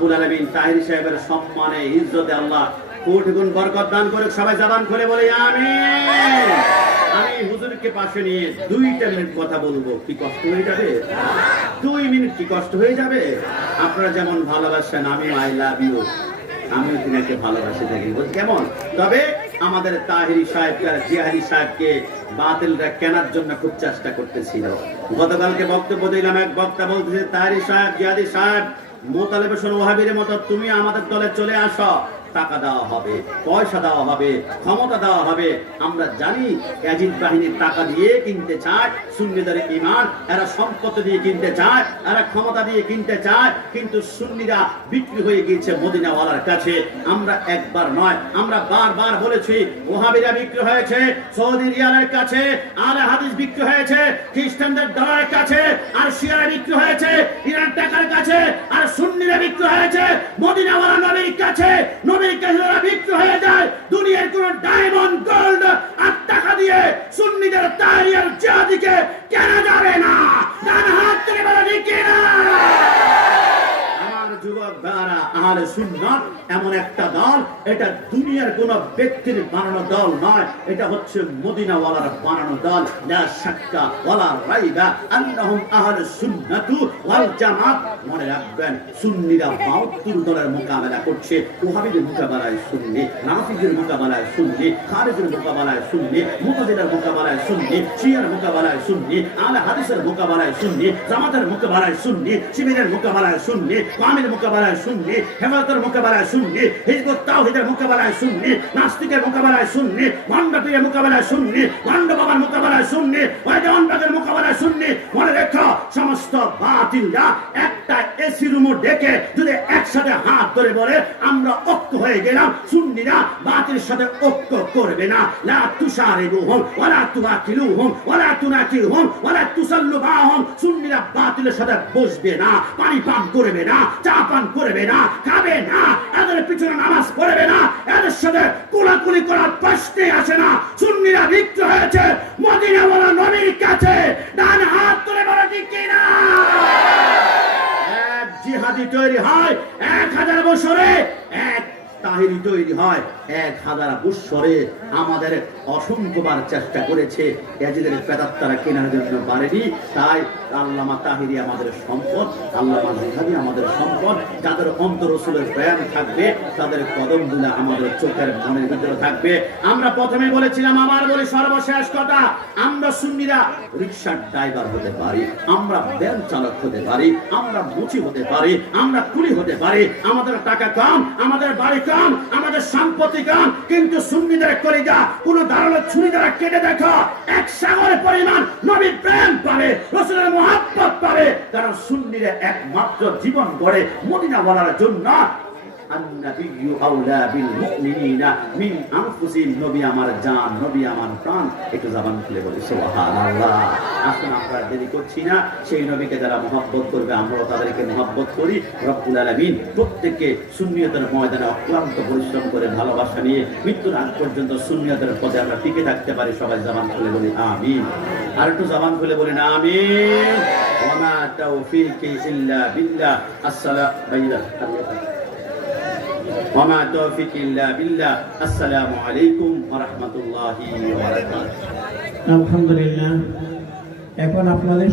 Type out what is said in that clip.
রব্বুল আলামিন তাহিরি সাহেবের সম্মানে ইজ্জতে আল্লাহ কোটি গুণ বরকত দান করে। সবাই জবান খুলে বলি আমিন। আমি হুজুরকে পাশে নিয়ে 2 মিনিট কথা বলবো, কি কষ্ট হয়ে যাবে? 2 মিনিট কি কষ্ট হয়ে যাবে? আপনারা যেমন ভালোবাসেন, আমি আই লাভ ইউ, আমিও তিনাকে ভালোবাসি থাকি, কেমন? তবে আমাদের তাহিরি সাহেবকে আর জিহাদি সাহেবকে বাতিলরা কেনার জন্য খুব চেষ্টা করতেছিল। গতকালকে বক্তব্য দিলাম, এক বক্তা বলতেছে, তাহিরি সাহেব, জিহাদি সাহেব, মোতালেব হোসেন ওয়াহাবীর মতো তুমি আমাদের দলে চলে আসো, টাকা দেওয়া হবে, পয়সা দেওয়া হবে, ক্ষমতা দেওয়া হবে। আমরা জানি ইয়াজিদ বাহিনীর টাকা দিয়ে কিনতে চায় সুন্নিদের ঈমান, এরা সম্পত্তি দিয়ে কিনতে চায়, এরা ক্ষমতা দিয়ে কিনতে চায়, কিন্তু সুন্নিরা বিক্রি হয়ে গিয়েছে মদিনাওয়ালার কাছে। আমরা একবার নয়, আমরা বারবার বলেছি, ওয়াহাবীরা বিক্রি হয়েছে সৌদি রিয়ালের কাছে, আলে হাদিস বিক্রি হয়েছে খ্রিস্টানদের ডলারের কাছে, আর শিয়ারা বিক্রি হয়েছে ইরান টাকার কাছে, আর সুন্নিরা বিক্রি হয়েছে মদিনাওয়ালা নবীর কাছে। বিক্রি হয়ে যায় দুনিয়ার কোন ডায়মন্ড গোল্ড আর টাকা দিয়ে সুন্নিদের তাহিরি আর জিহাদিকে কেনা যাবে না। ডান হাত তুলে বলা ঠিক না? আমার যুবক ভাইরা, আহলে সুন্নাত এমন একটা দল, এটা দুনিয়ার কোন ব্যক্তির বানানো দল নয়, এটা হচ্ছে মদিনাওয়ালার বানানো দল। লা শাক্কা ওয়ালা রাইবা আন্নাহুম আহলে সুন্নাতু ওয়াল জামাত। মনে রাখবেন, সুন্নিরা 72 দলের মোকাবেলা করছে। ওয়াহাবীদের মোকাবেলায় সুন্নি, নাফিদের মোকাবেলায় সুন্নি, খারিজের মোকাবেলায় সুন্নি, মুতাজিলার মোকাবেলায় সুন্নি, শিয়ার মোকাবেলায় সুন্নি, আলে হাদিসের মোকাবেলায় সুন্নি, জামাতের মোকাবেলায় সুন্নি, শিবিরের মোকাবেলায় সুন্নি, কামিল মোকাবেলায় সুন্নি, হেফাজতের মোকাবেলায় সুন্নি, হিজবুত তাওহীদের মোকাবেলায় সুন্নি, নাস্তিকের মোকাবেলায় সুন্নি, ভণ্ডপীরের মোকাবেলায় সুন্নি, ভণ্ড বাবার মোকাবেলায় সুন্নি, ওয়াইদানবাগের মোকাবেলায় সুন্নি। মনে রেখো, সমস্ত বাতিলরা একটা এসি রুমে ডেকে যদি একসাথে হাত ধরে বলে আমরা ঐক্য হয়ে গেলাম, সুন্নিরা বাতিলের সাথে ঐক্য করবে না। লা তুশারিবুহুম ওয়ালা তুআকিলুহুম ওয়ালা তুনাকিহুম ওয়ালা তুসাল্লু বাহুম। সুন্নিরা বাতিলের সাথে বসবে না, পানি পান করবে না, চা পান করবে না, খাবে না, এদের পিছনে নামাজ পড়বে না, এদের সাথে কোলাকুলি করার প্রশ্নই আসে না। সুন্নিরা বিক্রি হয়েছে মদিনাওয়ালা নবীর কাছে। ডান হাত তুলে বলা ঠিক কিনা? এক জিহাদি তৈরি হয় 1000 বছরে, এক তাহিরি তৈরি হয় 1000 বছরে। আমাদের অসংখ্যবার চেষ্টা করেছে, ইয়াজিদের প্রেতাত্মারা কেনার জন্য পারেনি। তাই আল্লামা তাহিরি আমাদের সম্পদ, আল্লামা জিহাদি আমাদের সম্পদ। যাদের অন্তর রাসূলের প্রেম থাকবে, তাদের কদমগুলো আমাদের চোখের মনের ভিতরে থাকবে। আমরা প্রথমে বলেছিলাম, আমার বলে সর্বশেষ কথা, আমরা সুন্নিরা রিকশার ড্রাইভার হতে পারি, আমরা ভ্যান চালক হতে পারি, আমরা মুচি হতে পারি, আমরা কুলি হতে পারি, আমাদের টাকা কম, আমাদের বাড়ি কম, আমাদের সম্পত্তি কম, কিন্তু সুন্নিদের কলিজা কোন ধারালো ছুরি দ্বারা কেটে দেখো, এক সাগরের পরিমাণ নবীর প্রেম পাবে, রাসূলের মুহাব্বত পাবে। কারণ সুন্নিরা একমাত্র জীবন গড়ে মদিনাওয়ালার জন্য। আন-নাবিয়্যু আওলা বিল মুমিনিনা মিন আনফুসিহিম। নবী আমার জান, নবী আমার প্রাণ। একটু জবান খুলে বলি সুবহানাল্লাহ। আসুন, আমরা দেরি করছি না, সেই নবীকে যারা মহব্বত করবে আমরাও তাদেরকে মহব্বত করি। রব্বুল আলামিন প্রত্যেককে সুন্নিয়তের ময়দানে অক্লান্ত পরিশ্রম করে ভালোবাসা নিয়ে মৃত্যুর আগ পর্যন্ত সুন্নিয়তের পথে আমরা টিকে থাকতে পারি। সবাই জবান খুলে বলি আমিন। আর একটু জবান খুলে বলি না আমিন। ওয়া মা তাওফীকি ইল্লা বিল্লাহ। ওয়ামা তাওফীকি ইল্লা বিল্লাহ। আসসালামু আলাইকুম ওয়া রাহমাতুল্লাহি ওয়া বারাকাতুহু। আলহামদুলিল্লাহ। এখন আপনাদের